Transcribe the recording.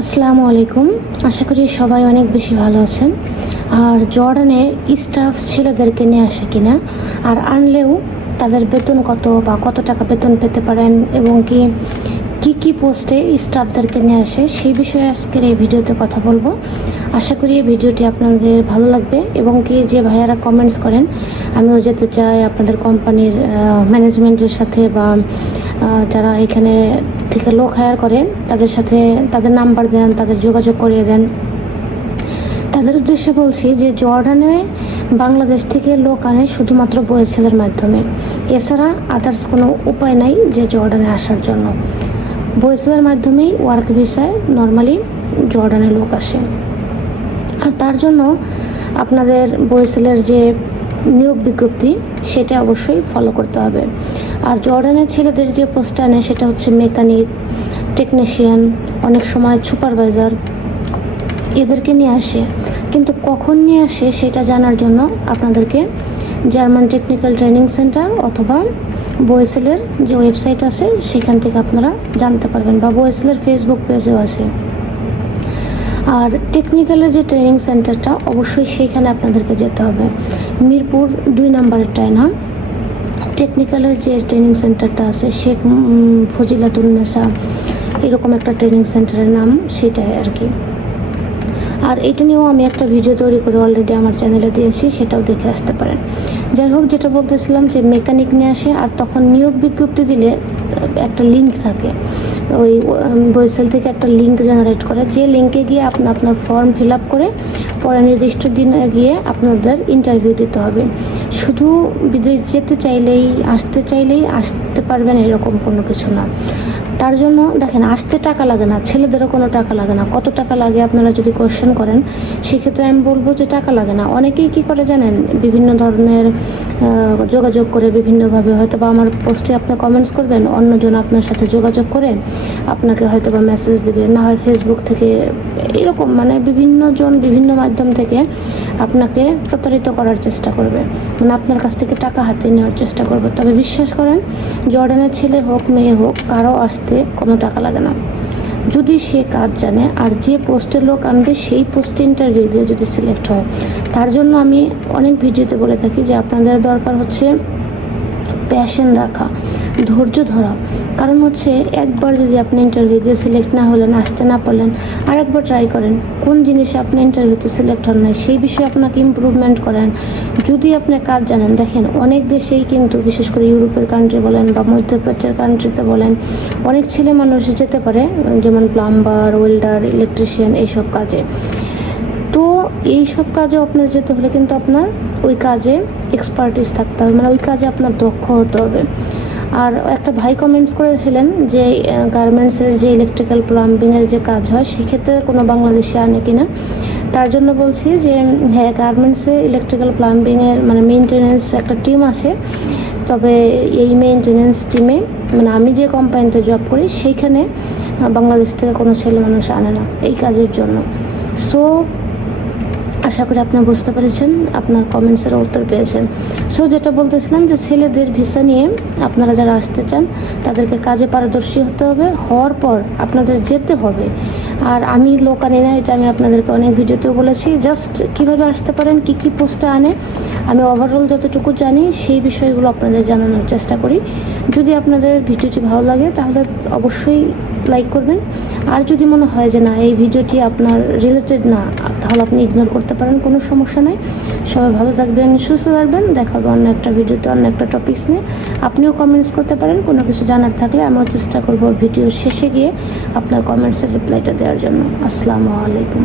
আসসালামু আলাইকুম। আশা করি সবাই অনেক বেশি ভালো আছেন। আর জর্ডানে স্টাফ ছেলেদেরকে নিয়ে আসে কিনা, আর আনলেও তাদের বেতন কত বা কত টাকা বেতন পেতে পারেন, এবং কি কি কি পোস্টে স্টাফদেরকে নিয়ে আসে, সেই বিষয়ে আজকের এই ভিডিওতে কথা বলব। আশা করি এই ভিডিওটি আপনাদের ভালো লাগবে, এবং কি, যে ভাইয়ারা কমেন্টস করেন, আমিও যেতে চাই আপনাদের কোম্পানির ম্যানেজমেন্টের সাথে বা যারা এখানে থেকে লোক হায়ার করে, তাদের সাথে তাদের নাম্বার দেন, তাদের যোগাযোগ করিয়ে দেন। তাদের উদ্দেশ্যে বলছি যে জর্ডানে বাংলাদেশ থেকে লোক আনে শুধুমাত্র বয়েজ ছেলের মাধ্যমে। এছাড়া আদার্স কোনো উপায় নাই যে জর্ডানে আসার জন্য। বয়েজ ছেলের মাধ্যমেই ওয়ার্ক ভিসায় নর্মালি জর্ডানে লোক আসে। আর তার জন্য আপনাদের বয়েসেলের যে নিয়োগ বিজ্ঞপ্তি, সেটা অবশ্যই ফলো করতে হবে। আর জর্ডানের ছেলেদের যে পোস্টটা আনে সেটা হচ্ছে মেকানিক টেকনিশিয়ান অনেক সময় সুপারভাইজার এদেরকে নিয়ে আসে। কিন্তু কখন নিয়ে আসে, সেটা জানার জন্য আপনাদেরকে জার্মান টেকনিক্যাল ট্রেনিং সেন্টার অথবা বয়েসেলের যে ওয়েবসাইট আছে, সেখান থেকে আপনারা জানতে পারবেন, বা বয়েসেলের ফেসবুক পেজও আছে। আর টেকনিক্যালের যে ট্রেনিং সেন্টারটা অবশ্যই সেখানে আপনাদেরকে যেতে হবে। মিরপুর দুই নম্বরেরটায় না টেকনিক্যালের যে ট্রেনিং সেন্টারটা আছে শেখ উম, ফজিলাতুন্নেসা এরকম একটা ট্রেনিং সেন্টারের নাম সেটাই আর কি। আর এটা নিয়েও আমি একটা ভিডিও তৈরি করে অলরেডি আমার চ্যানেলে দিয়েছি সেটাও দেখে আসতে পারেন। যাই হোক যেটা বলতেছিলাম যে মেকানিক নিয়ে আসে আর তখন নিয়োগ বিজ্ঞপ্তি দিলে একটা লিঙ্ক থাকে। ওই বইসেল থেকে একটা লিঙ্ক জেনারেট করে। যে লিঙ্কে গিয়ে আপনি, আপনার ফর্ম ফিল আপ করে পরে নির্দিষ্ট দিনে গিয়ে আপনাদের ইন্টারভিউ দিতে হবে। শুধু বিদেশ যেতে চাইলেই, আসতে চাইলেই আসতে পারবেন এরকম কোনো কিছু না। তার জন্য দেখেন, আসতে টাকা লাগে না, ছেলেদেরও কোনো টাকা লাগে না। কত টাকা লাগে আপনারা যদি কোয়েশ্চেন করেন, সেক্ষেত্রে আমি বলব যে টাকা লাগে না। অনেকেই কি করে জানেন, বিভিন্ন ধরনের যোগাযোগ করে বিভিন্নভাবে হয়তো বা আমার পোস্টে আপনি কমেন্টস করবেন, অন্যজন আপনার সাথে যোগাযোগ করে আপনাকে হয়তো বা মেসেজ দেবে। না হয় ফেসবুক থেকে, এরকম মানে বিভিন্ন জন বিভিন্ন মাধ্যম থেকে আপনাকে প্রতারিত করার চেষ্টা করবে। মানে আপনার কাছ থেকে টাকা হাতে নেওয়ার চেষ্টা করবে। তবে বিশ্বাস করেন, জর্ডানের ছেলে হোক, মেয়ে হোক, কারও আসতে কোনো টাকা লাগে না। যদি সে কাজ জানে আর যে পোস্টের লোক আনবে সেই পোস্টে ইন্টারভিউ দিয়ে যদি সিলেক্ট হয় তার জন্য আমি অনেক ভিডিওতে বলে থাকি যে আপনাদের দরকার হচ্ছে প্যাশন রাখা। ধৈর্য ধরা। কারণ হচ্ছে একবার যদি আপনি ইন্টারভিউ দিয়ে সিলেক্ট না হলেন, আসতে না পারলেন, আরেকবার ট্রাই করেন, কোন জিনিসে আপনি ইন্টারভিউতে সিলেক্ট হন নাই, সেই বিষয়ে আপনাকে ইমপ্রুভমেন্ট করেন। যদি আপনি কাজ জানেন, দেখেন অনেক দেশেই কিন্তু, বিশেষ করে ইউরোপের কান্ট্রি বলেন বা মধ্যপ্রাচ্যের কান্ট্রিতে বলেন, অনেক ছেলে মানুষ যেতে পারে, যেমন প্লাম্বার ওয়েল্ডার ইলেকট্রিশিয়ান এইসব কাজে। এই সব কাজেও আপনার যেতে হলে কিন্তু আপনার ওই কাজে এক্সপার্টিস থাকতে হবে মানে ওই কাজে আপনার দক্ষ হতে হবে। আর একটা ভাই কমেন্টস করেছিলেন যে গার্মেন্টসের যে ইলেকট্রিক্যাল প্লাম্বিংয়ের যে কাজ হয়, সেক্ষেত্রে কোনো বাংলাদেশি আনে কি না তার জন্য বলছি যে হ্যাঁ গার্মেন্টসে ইলেকট্রিক্যাল প্লাম্বিংয়ের মানে মেনটেনেন্স একটা টিম আছে। তবে এই মেনটেনেন্স টিমে মানে আমি যে কোম্পানিতে জব করি, সেইখানে বাংলাদেশ থেকে কোনো ছেলে মানুষ আনে না এই কাজের জন্য। সো আশা করি আপনি বুঝতে পেরেছেন, আপনার কমেন্টসের উত্তর পেয়েছেন। সো যেটা বলতেছিলাম যে ছেলেদের ভিসা নিয়ে আপনারা যারা আসতে চান, তাদেরকে কাজে পারদর্শী হতে হবে, হওয়ার পর আপনাদের যেতে হবে। আর আমি লোক আনি না এটা আমি আপনাদেরকে অনেক ভিডিওতেও বলেছি। জাস্ট কীভাবে আসতে পারেন, কি কি পোস্টে আনে, আমি ওভারঅল যতটুকু জানি, সেই বিষয়গুলো আপনাদের জানানোর চেষ্টা করি। যদি আপনাদের ভিডিওটি ভালো লাগে, তাহলে অবশ্যই লাইক করবেন। আর যদি মনে হয় যে না, এই ভিডিওটি আপনার রিলেটেড না, তাহলে আপনি ইগনোর করতে পারেন, কোনো সমস্যা নাই। সবাই ভালো থাকবেন, সুস্থ থাকবেন। দেখা হবে অন্য একটা ভিডিওতে, অন্য একটা টপিকস নিয়ে। আপনিও কমেন্টস করতে পারেন, কোনো কিছু জানার থাকলে আমিও চেষ্টা করব ভিডিওর শেষে গিয়ে আপনার কমেন্টসের রিপ্লাইটা দেওয়ার জন্য। আসসালামু আলাইকুম।